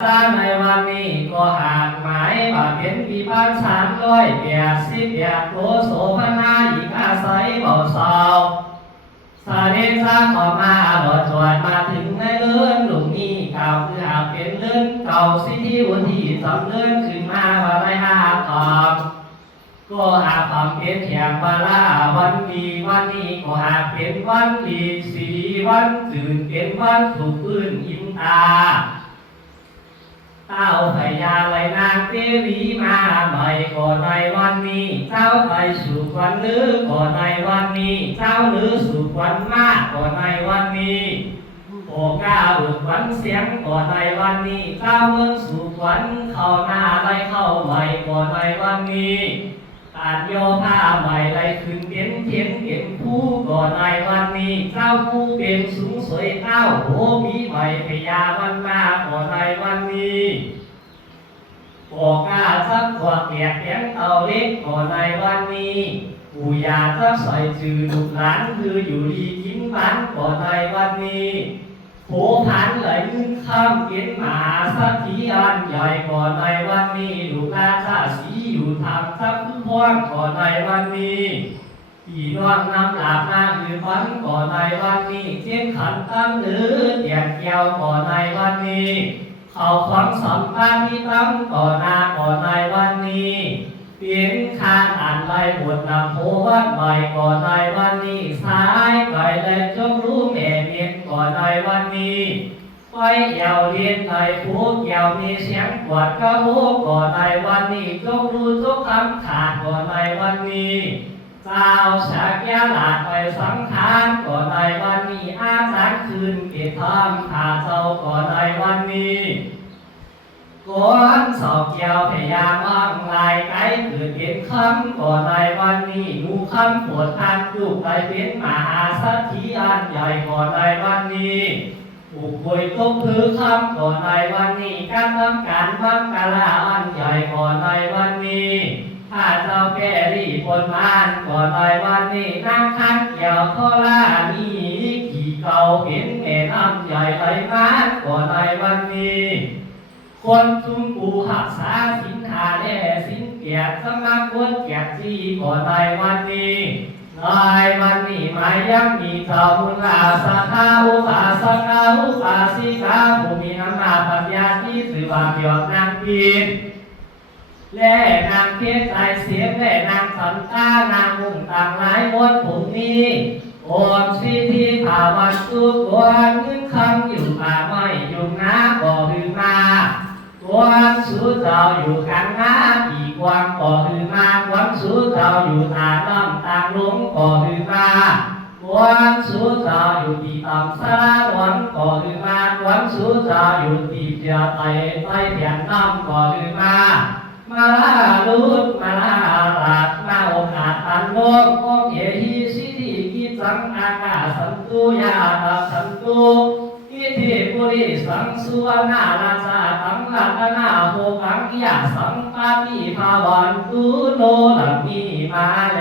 ในวันนี้ก็หากหมายว่าเป็นปี1388โกโสภณาอีกอาศัยเบาเศร้าสาเดชาขอมาหลอดจวดมาถึงในเลื่อนหลุมนี้เก่าคือหากเป็นเลื่อนเก่าสิที่วันที่สำเลื่อนขึ้นมาว่าไรหาตอบก็หากความเป็นแห่งวาลาวันดีวันนี้ก็หากเป็นวันดีสีวันจืดเป็นวันถูกพื้นอินตาเต้าพญาไลนางเทวีมาใหม่ก่อนในวันนี้เจ้าไปสู่วันลือก่อนในวันนี้เจ้าลือสู่วันมากก่อนในวันนี้โอกาบุกวันเสียงก่อนในวันนี้เจ้าเมืองสู่วันเข้าหน้าไรเข้าใหม่ก่อนในวันนี้อาจโยผ้าใหม่ไรขึ้นเป็นเทียนเป็นผู้ก่อนในวันนี้เจ้าผู้เป็นสูงสวยเต้าโหมีใหม่พญาวันมาก่อนในวันนี้บอกกาสักขวดแกะแกงเตาเล็กก่อนในวันนี้ปู่ย่าจะใส่จือลูกหลานคืออยู่ดีกินบ้านก่อนในวันนี้โผพันไหลเงินข้ามเกินหมาสักทีอันใหญ่ก่อนในวันนี้ลูกราชาสีอยู่ทำสักผู้พ่วงก่อนในวันนี้พี่น้องนำหลาบมาคือฝันก่อนในวันนี้เช่นขันตั้งหรือเตียนแก้วก่อนในวันนี้เขาความสัมพันธ์ที่ตั้งต่อหน้าก่อนในวันนี้เปลี่ยนคานอ่านไล่บทนำโพวัดใหม่ก่อนในวันนี้สายไก่เลยจงรู้แม่เมียนก่อนในวันนี้ไฟเยาวเรียนในผู้เยาวมีเสียงกวดกระโหก่อนในวันนี้จงรู้ทุกคำขาดก่อนในวันนี้เจ้าสากยาหลาดไปสังขารก่อนในวันนี้อาจารย์คืนเกิดทำขาเจ้าก่อนในวันนี้ก่อนสอบเกี่ยวพยายามว่างลายไกลเกิดเป็นคำก่อนในวันนี้งูคำปวดทานจุกไปเป็นมหาสัตถีอันใหญ่ก่อนในวันนี้อุกป่วยตกพื้นคำก่อนในวันนี้การทำการวังกาลาอันใหญ่ก่อนในวันนี้ถ้าเจ้าแก่รีผลมานก่อนในวันนี้นั่งคันเกี่ยวข้อล่ามีขี่เก่าเป็นแม่น้ำใหญ่ไหลมาก่อนในวันนี้คนจุมปูหักษาสินหาแด่สินเกียรติสมัครควรเกียรติที่ก่อนในวันนี้ในวันนี้มายังมีเจ้าบุญลาสัทธาอุปาสกาอุปาสิกาผู้มีน้ำหนักปัญญาที่สื่อว่าเกี่ยวนางปีนและนางเทศใจเสียงและนางสันตานางมุ่งต่างหลายวนผู้นี้โอนสิทธิภาวันสุขวันเงินคำอยู่ป่าไม่อยู่น้าบ่อหือมาวันสู้เจ้าอยู่กันน้าอีกวันบ่อหือมาวันสู้เจ้าอยู่ตาน้ำตาลงบ่อหือมาวันสู้เจ้าอยู่ที่ต่ำสาวันบ่อหือมาวันสู้เจ้าอยู่ที่เจียไตไตเพียนน้ำบ่อหือมามาลาลุดมาลาหลัดมาโอกาสอันโลกองเอหิสิธิกิจังอากาสันตุยาตาสันตุอิทิปุริสังสุวนาราชาตังลัตนาโภกังยาสังปาปิภาวันตุโนลัมมีมาแล